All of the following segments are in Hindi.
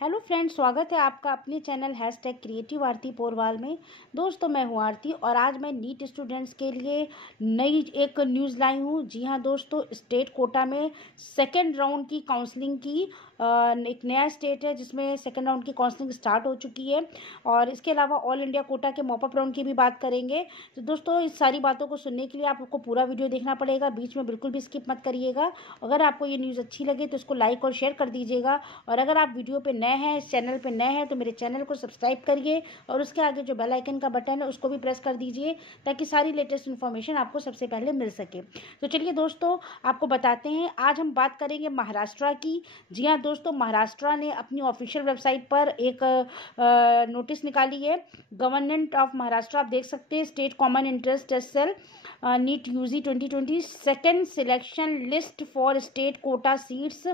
हेलो फ्रेंड्स, स्वागत है आपका अपने चैनल #क्रिएटिव आरती पोरवाल में। दोस्तों, मैं हूं आरती और आज मैं नीट स्टूडेंट्स के लिए नई एक न्यूज़ लाई हूं। जी हां दोस्तों, स्टेट कोटा में सेकेंड राउंड की काउंसलिंग की एक नया स्टेट है जिसमें सेकेंड राउंड की काउंसलिंग स्टार्ट हो चुकी है। और इसके अलावा ऑल इंडिया कोटा के मॉपअप राउंड की भी बात करेंगे। तो दोस्तों, इस सारी बातों को सुनने के लिए आपको पूरा वीडियो देखना पड़ेगा, बीच में बिल्कुल भी स्किप मत करिएगा। अगर आपको ये न्यूज़ अच्छी लगे तो इसको लाइक और शेयर कर दीजिएगा। और अगर आप वीडियो पे नए हैं, इस चैनल पे नए हैं, तो मेरे चैनल को सब्सक्राइब करिए और उसके आगे जो बेल आइकन का बटन है उसको भी प्रेस कर दीजिए ताकि सारी लेटेस्ट इन्फॉर्मेशन आपको सबसे पहले मिल सके। तो चलिए दोस्तों, आपको बताते हैं। आज हम बात करेंगे महाराष्ट्र की। जी हाँ दोस्तों, महाराष्ट्र ने अपनी ऑफिशियल वेबसाइट पर एक नोटिस निकाली है। गवर्नमेंट ऑफ महाराष्ट्र, आप देख सकते हैं, state common interest test cell NEET UG 2020 second selection list for state quota seats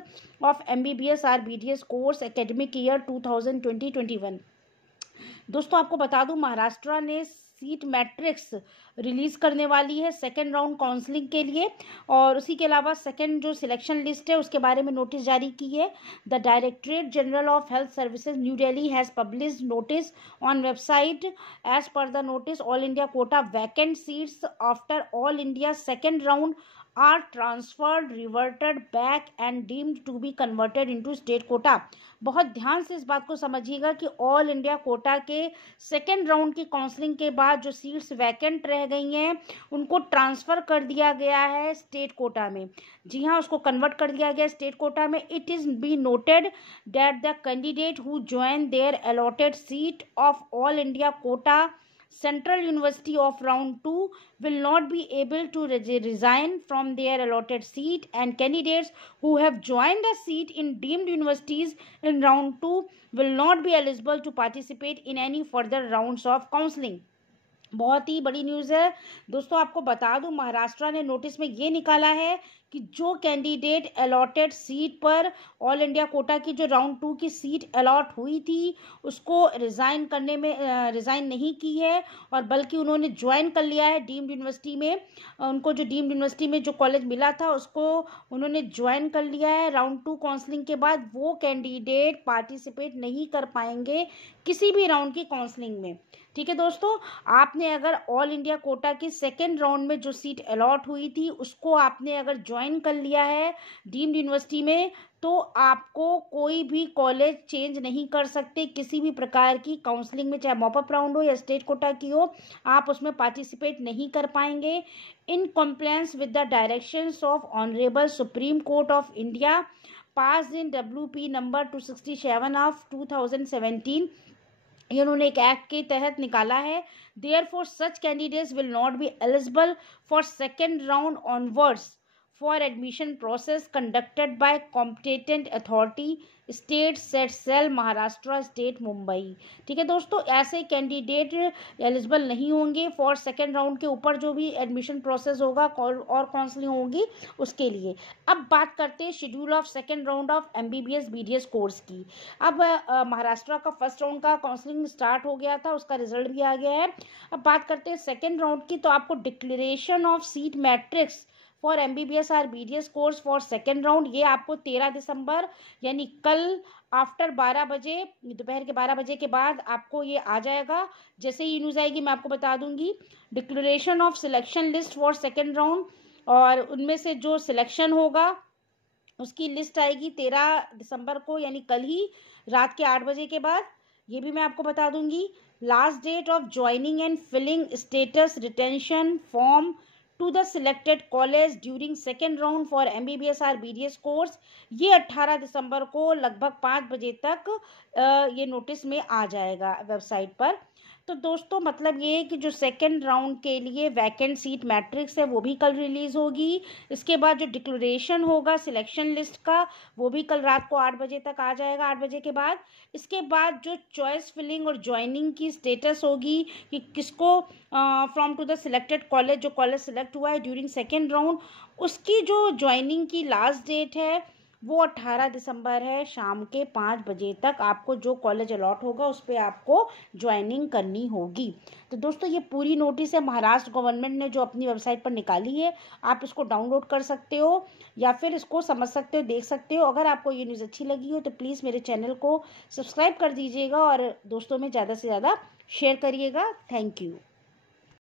of MBBS और BDS कोर्स एकेडमिक ईयर 2020-21। दोस्तों, आपको बता दूं, महाराष्ट्र ने सीट मैट्रिक्स रिलीज़ करने वाली है सेकेंड राउंड काउंसलिंग के लिए। और उसी के अलावा सेकेंड जो सिलेक्शन लिस्ट है उसके बारे में नोटिस जारी की है। The directorate general of health services new Delhi has published notice on website. As per the notice, all India quota vacant seats after all India second round are transferred, reverted back and deemed to be converted into state quota। बहुत ध्यान से इस बात को समझिएगा कि ऑल इंडिया कोटा के सेकेंड राउंड की काउंसलिंग के बाद जो सीट्स वैकेंट रह गई हैं उनको ट्रांसफ़र कर दिया गया है स्टेट कोटा में। जी हाँ, उसको कन्वर्ट कर दिया गया स्टेट कोटा में। It is be noted that the candidate who join their allotted seat of all India quota Central University of Round 2 will not be able to resign from their allotted seat, and candidates who have joined a seat in deemed universities in Round 2 will not be eligible to participate in any further rounds of counseling। बहुत ही बड़ी न्यूज़ है दोस्तों। आपको बता दूं, महाराष्ट्र ने नोटिस में ये निकाला है कि जो कैंडिडेट अलॉटेड सीट पर ऑल इंडिया कोटा की जो राउंड 2 की सीट अलॉट हुई थी उसको रिज़ाइन नहीं की है, और बल्कि उन्होंने ज्वाइन कर लिया है डीम्ड यूनिवर्सिटी में। उनको जो डीम्ड यूनिवर्सिटी में जो कॉलेज मिला था उसको उन्होंने ज्वाइन कर लिया है। राउंड 2 काउंसलिंग के बाद वो कैंडिडेट पार्टिसिपेट नहीं कर पाएंगे किसी भी राउंड की काउंसलिंग में। ठीक है दोस्तों, आपने अगर ऑल इंडिया कोटा की सेकेंड राउंड में जो सीट अलॉट हुई थी उसको आपने अगर ज्वाइन कर लिया है डीम्ड यूनिवर्सिटी में, तो आपको कोई भी कॉलेज चेंज नहीं कर सकते। किसी भी प्रकार की काउंसलिंग में, चाहे मॉपअप राउंड हो या स्टेट कोटा की हो, आप उसमें पार्टिसिपेट नहीं कर पाएंगे। In compliance with the directions of honourable supreme court of India pass in WP number 267 of 2017, ये उन्होंने एक एक्ट के तहत निकाला है। Therefore such candidates will not be eligible for second round onwards for admission process conducted by competent authority state CET cell Maharashtra state Mumbai. ठीक है दोस्तों, ऐसे कैंडिडेट एलिजिबल नहीं होंगे फॉर सेकेंड राउंड के ऊपर जो भी एडमिशन प्रोसेस होगा और काउंसलिंग होगी उसके लिए। अब बात करते हैं schedule of second round of MBBS BDS course की। अब महाराष्ट्र का फर्स्ट राउंड का काउंसलिंग स्टार्ट हो गया था, उसका रिजल्ट भी आ गया है। अब बात करते हैं सेकेंड राउंड की। तो आपको declaration of seat matrix for MBBS और BDS course for second round, ये आपको 13 दिसंबर यानी कल आफ्टर 12 बजे, दोपहर के 12 बजे के बाद आपको ये आ जाएगा। जैसे ही न्यूज़ आएगी मैं आपको बता दूंगी। Declaration of selection list for second round, और उनमें से जो सिलेक्शन होगा उसकी लिस्ट आएगी 13 दिसंबर को यानी कल ही रात के 8 बजे के बाद। ये भी मैं आपको बता दूंगी। Last date of joining and filling status retention form to the selected college during second round for MBBS और BDS कोर्स, ये 18 दिसंबर को लगभग 5 बजे तक ये नोटिस में आ जाएगा वेबसाइट पर। तो दोस्तों, मतलब ये है कि जो सेकेंड राउंड के लिए वैकेंट सीट मैट्रिक्स है वो भी कल रिलीज़ होगी। इसके बाद जो डिक्लेरेशन होगा सिलेक्शन लिस्ट का वो भी कल रात को 8 बजे तक आ जाएगा, 8 बजे के बाद। इसके बाद जो चॉइस फिलिंग और ज्वाइनिंग की स्टेटस होगी कि किसको from to the selected college, जो कॉलेज सिलेक्ट हुआ है ड्यूरिंग सेकेंड राउंड, उसकी जो ज्वाइनिंग की लास्ट डेट है वो 18 दिसंबर है। शाम के 5 बजे तक आपको जो कॉलेज अलॉट होगा उस पर आपको ज्वाइनिंग करनी होगी। तो दोस्तों ये पूरी नोटिस है महाराष्ट्र गवर्नमेंट ने जो अपनी वेबसाइट पर निकाली है। आप इसको डाउनलोड कर सकते हो या फिर इसको समझ सकते हो, देख सकते हो। अगर आपको ये न्यूज़ अच्छी लगी हो तो प्लीज़ मेरे चैनल को सब्सक्राइब कर दीजिएगा और दोस्तों में ज़्यादा से ज़्यादा शेयर करिएगा। Thank you.